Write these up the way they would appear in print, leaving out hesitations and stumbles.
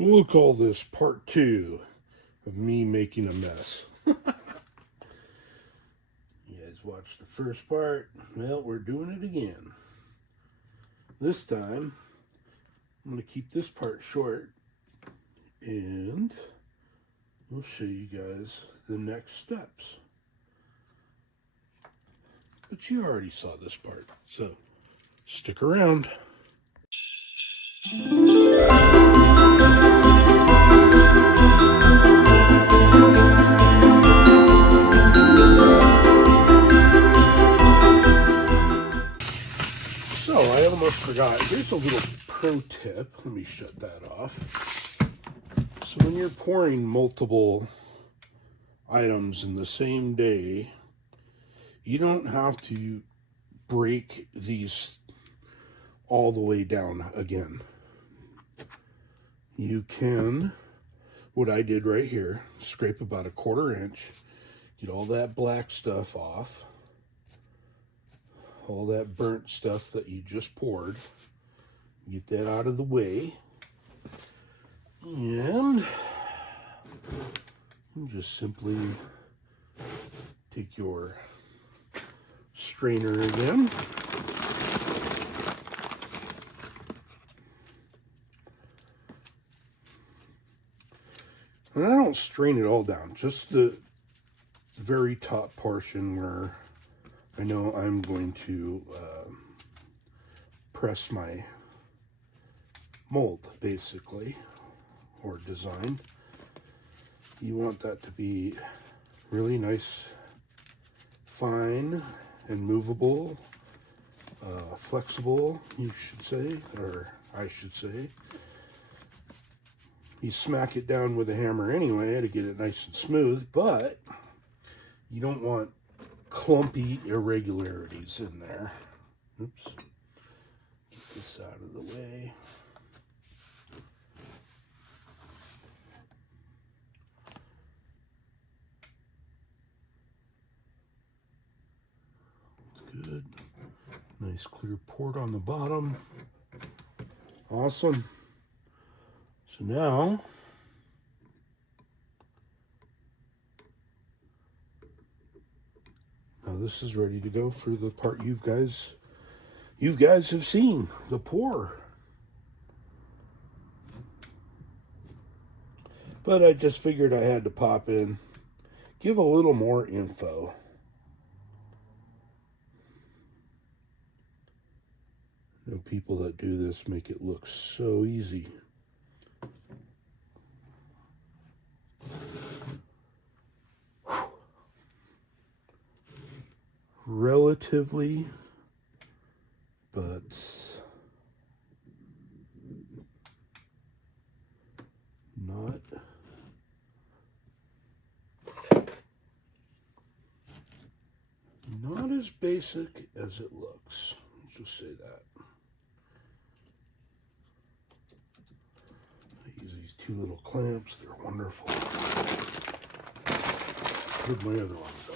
We'll call this part 2 of me making a mess. You guys watched the first part. Well, we're doing it again. This time, I'm going to keep this part short and we'll show you guys the next steps. But you already saw this part, so stick around. So I almost forgot. Here's a little pro tip. Let me shut that off. So when you're pouring multiple items in the same day, you don't have to break these all the way down again. You can, what I did right here, scrape about a 1/4 inch, get all that black stuff off, all that burnt stuff that you just poured, get that out of the way, and just simply take your strainer again, and I don't strain it all down, just the very top portion where I know I'm going to press my mold, basically, or design. You want that to be really nice, fine, and movable, flexible, you should say, or I should say. You smack it down with a hammer anyway to get it nice and smooth, but you don't want clumpy irregularities in there. Oops. Get this out of the way. That's good. Nice clear port on the bottom. Awesome. So now this is ready to go for the part you guys have seen, the pour. But I just figured I had to pop in, give a little more info. You know, people that do this make it look so easy. Relatively, but not as basic as it looks. Let's just say that. I use these 2 little clamps. They're wonderful. Where'd my other one go?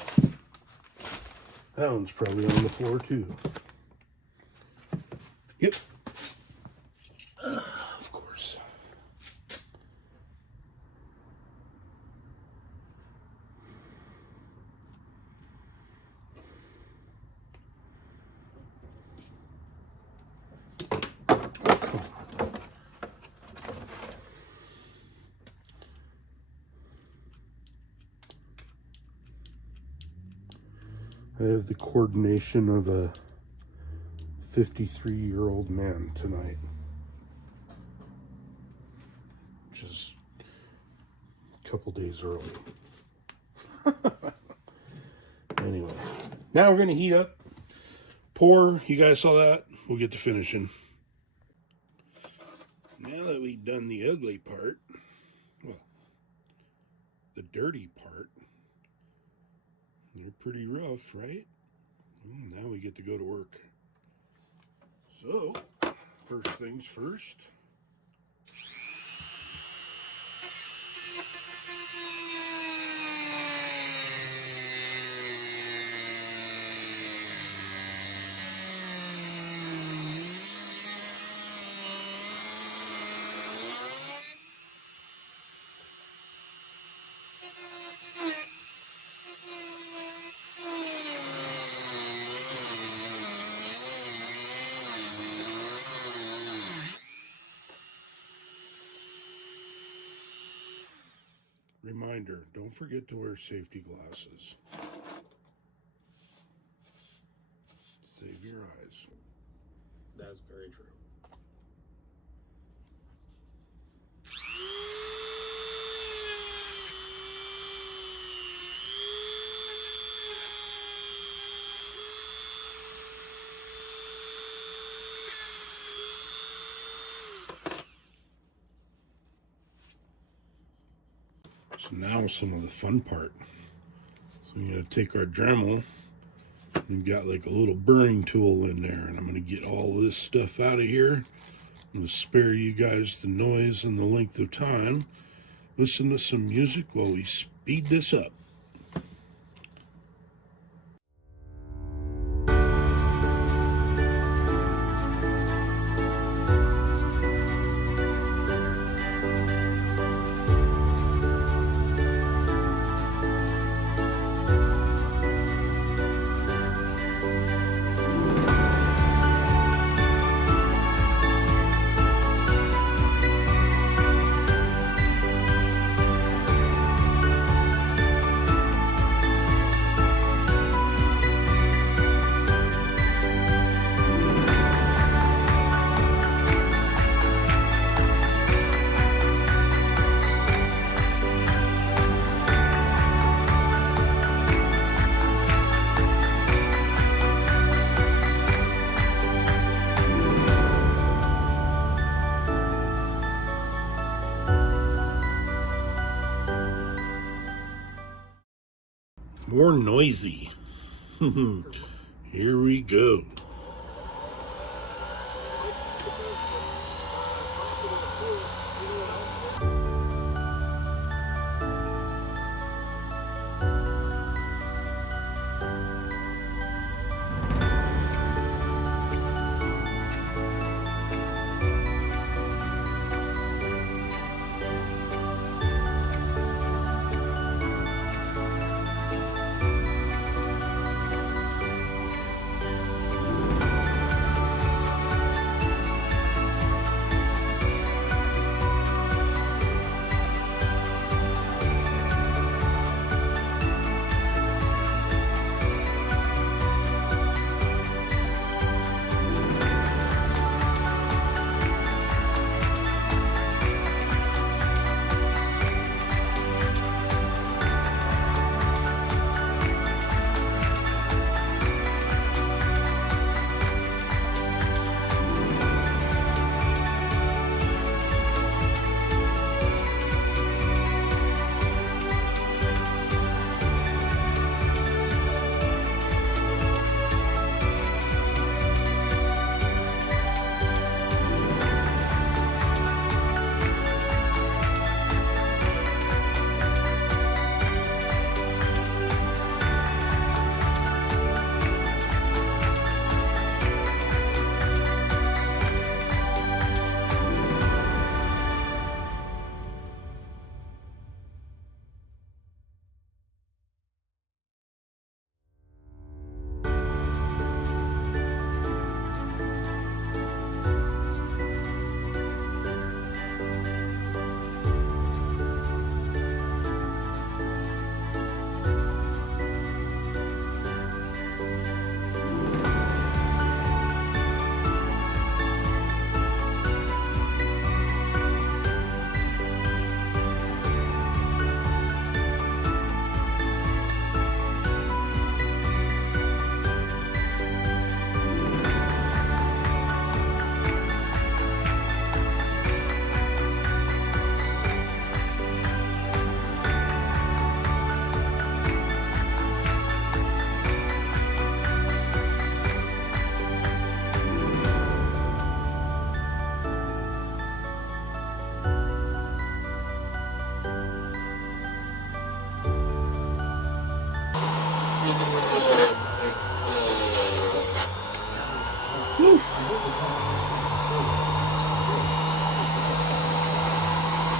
That one's probably on the floor too. Yep. Of course. I have the coordination of a 53-year-old man tonight, which is a couple days early. Anyway, now we're going to heat up, pour. You guys saw that. We'll get to finishing. Now that we've done the ugly part, well, the dirty part, they're pretty rough, right? Well, now we get to go to work. So, first things first. Reminder, don't forget to wear safety glasses. Save your eyes. That's very true. So now some of the fun part. So I'm going to take our Dremel. We've got like a little burring tool in there, and I'm going to get all this stuff out of here. I'm going to spare you guys the noise and the length of time. Listen to some music while we speed this up. More noisy. Here we go.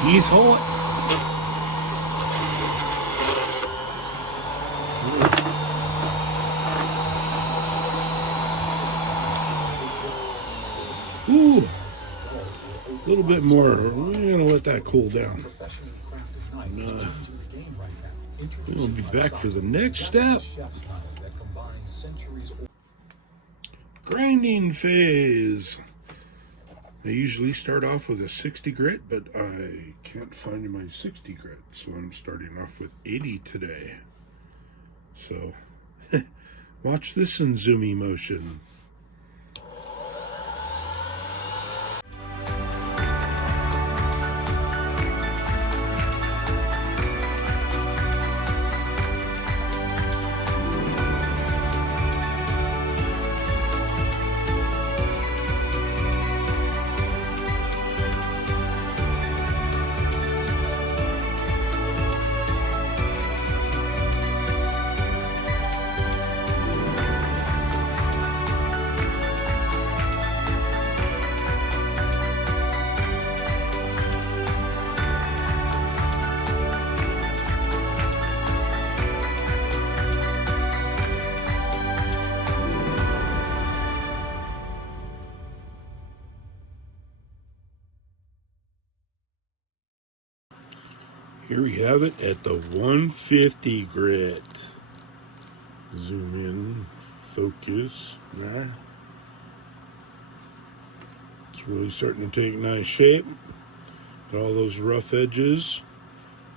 He's hot. little bit more. We're gonna let that cool down. And, we'll be back for the next step. Grinding phase. I usually start off with a 60 grit, but I can't find my 60 grit, so I'm starting off with 80 today. So, watch this in zoomy motion. Here we have it at the 150 grit. Zoom in, focus. There. It's really starting to take nice shape. Got all those rough edges.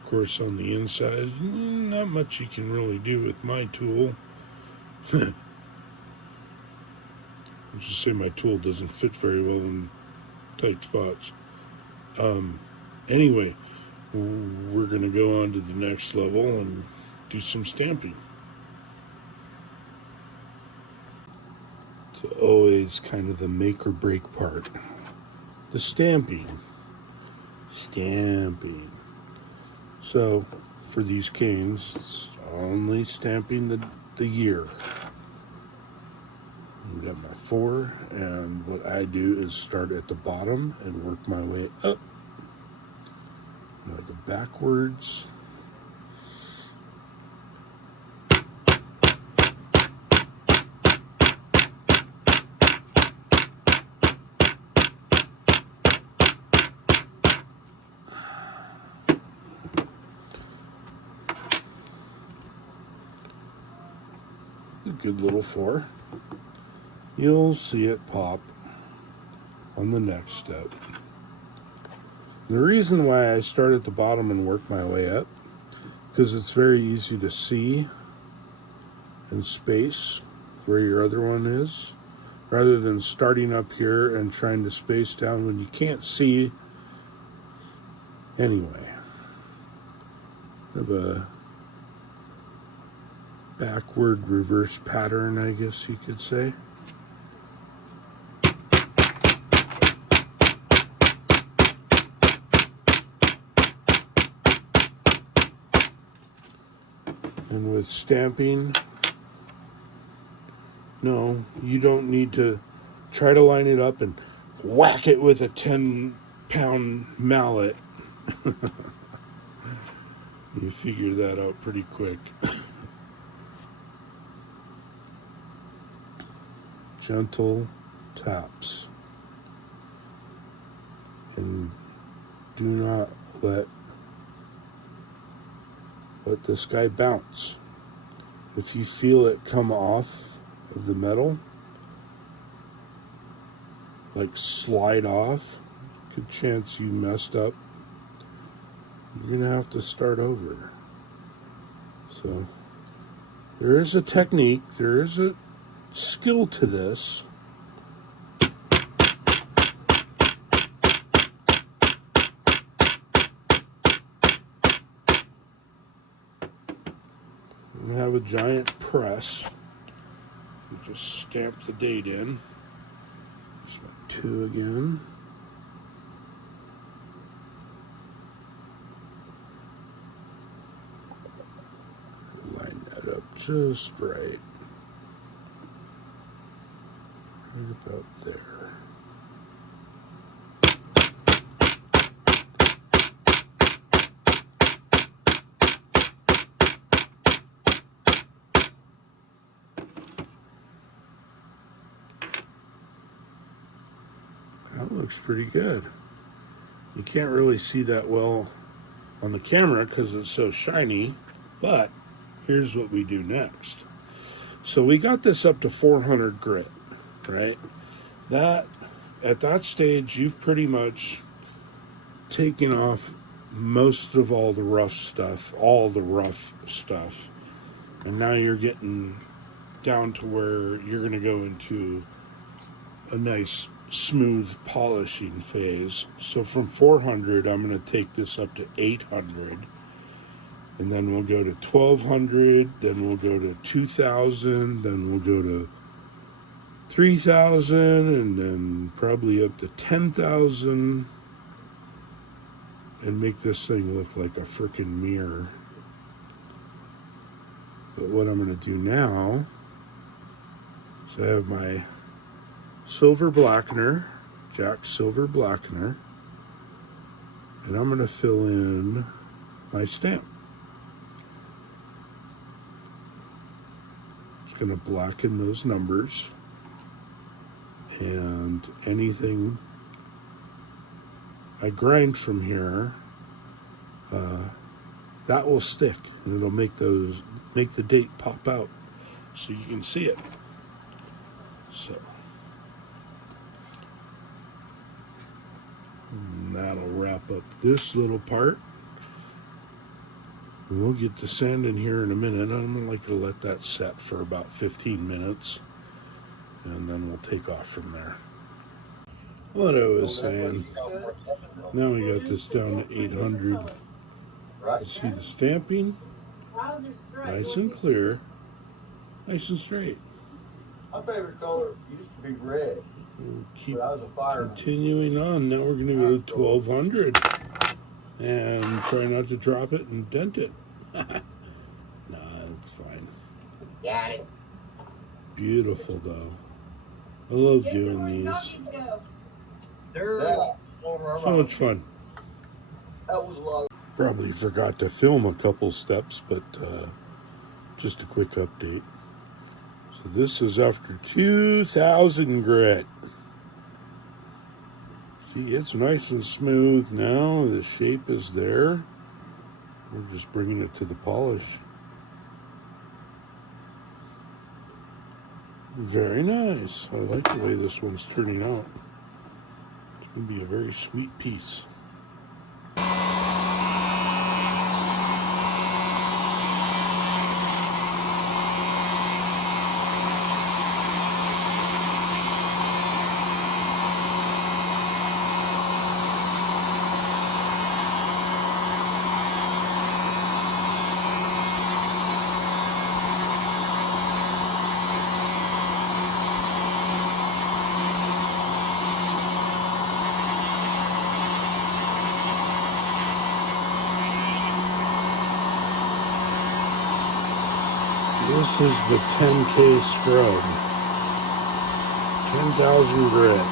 Of course, on the inside, not much you can really do with my tool. Let's just say my tool doesn't fit very well in tight spots. Anyway, we're going to go on to the next level and do some stamping. It's always kind of the make or break part. The stamping. So, for these canes, it's only stamping the year. I've got my 4, and what I do is start at the bottom and work my way up. I go backwards. A good little 4. You'll see it pop on the next step. The reason why I start at the bottom and work my way up, because it's very easy to see and space where your other one is, rather than starting up here and trying to space down when you can't see. Anyway, I have a backward reverse pattern, I guess you could say. And with stamping, no, you don't need to try to line it up and whack it with a 10-pound mallet. You figure that out pretty quick. Gentle taps. And do not let this guy bounce. If you feel it come off of the metal, like slide off, good chance you messed up. You're gonna have to start over. So there is a technique, there is a skill to this. We have a giant press. We just stamp the date in. Just like 2 again. Line that up just right. Right about there. That looks pretty good. can't really see that well on the camera because it's so shiny, but here's what we do next. So we got this up to 400 grit, right? That, at that stage, you've pretty much taken off most of all the rough stuff, and now you're getting down to where you're going to go into a nice smooth polishing phase. So from 400, I'm going to take this up to 800, and then we'll go to 1200, then we'll go to 2000, then we'll go to 3000, and then probably up to 10,000, and make this thing look like a freaking mirror. But what I'm going to do now is I have my silver blackener, Jack Silver blackener, and I'm going to fill in my stamp. Just going to blacken those numbers, and anything I grind from here, that will stick, and it'll make the date pop out so you can see it. So and that'll wrap up this little part. And we'll get the sand in here in a minute. I'm like to let that set for about 15 minutes, and then we'll take off from there. What I was saying, now we got this down to 800. You see the stamping? Nice and clear, nice and straight. My favorite color used to be red. We'll keep continuing on. Now we're going to go to 1200 and try not to drop it and dent it. Nah, it's fine. Got it. Beautiful though. I love doing these. So much fun. That was a lot. Probably forgot to film a couple steps, but just a quick update. So this is after 2000 grit. See, it's nice and smooth now. The shape is there. We're just bringing it to the polish. Very nice. I like the way this one's turning out. It's going to be a very sweet piece. This is the 10K strobe. 10,000 grit.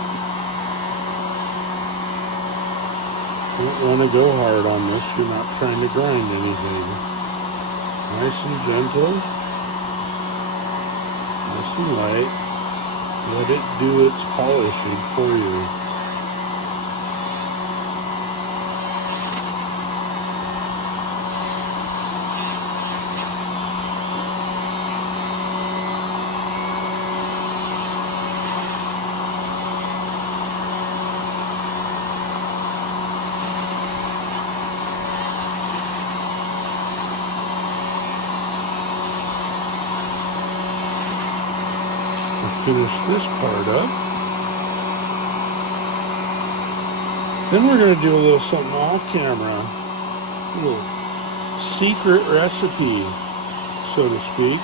Don't want to go hard on this. You're not trying to grind anything. Nice and gentle. Nice and light. Let it do its polishing for you. Finish this part up. Then we're going to do a little something off camera. A little secret recipe, so to speak.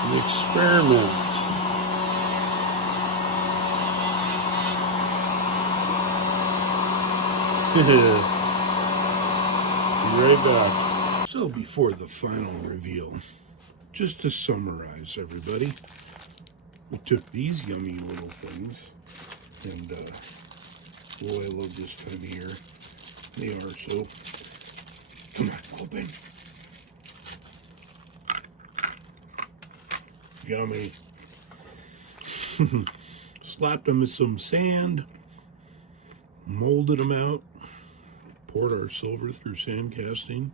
An experiment. Be right back. So before the final reveal, just to summarize, everybody, we took these yummy little things, and boy, I love this time of year. They are so. Come on, open. Yummy. slapped them with some sand, molded them out, poured our silver through sand casting.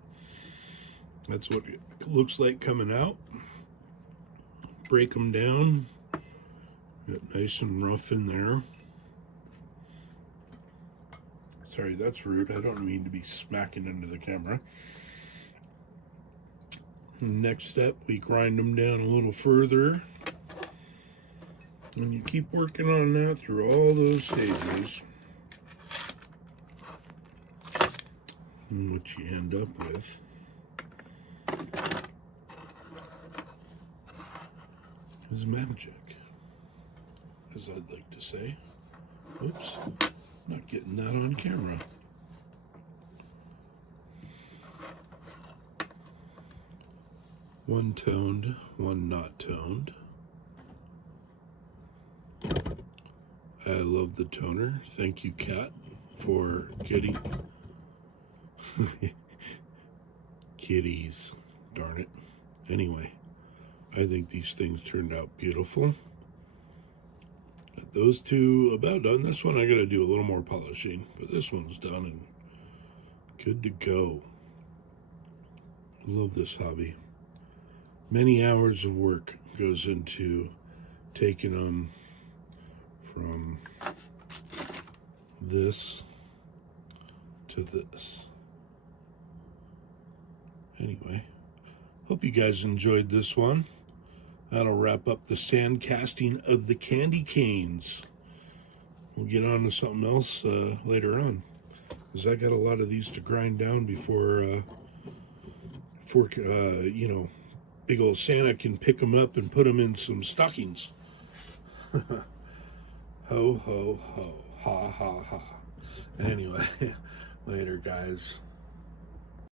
That's what it looks like coming out. Break them down, get nice and rough in there. Sorry, that's rude. I don't mean to be smacking into the camera. Next step, we grind them down a little further. And you keep working on that through all those stages. And what you end up with is magic, as I'd like to say. Oops, not getting that on camera. One toned, one not toned. I love the toner. Thank you, Kat, for getting kitties. Darn it. Anyway, I think these things turned out beautiful. Got those two about done. This one I gotta do a little more polishing, but this one's done and good to go. I love this hobby. Many hours of work goes into taking them from this to this. Anyway, hope you guys enjoyed this one. That'll wrap up the sand casting of the candy canes. We'll get on to something else later on, because I got a lot of these to grind down before you know, big old Santa can pick them up and put them in some stockings. Ho, ho, ho. Ha, ha, ha. Anyway, later, guys.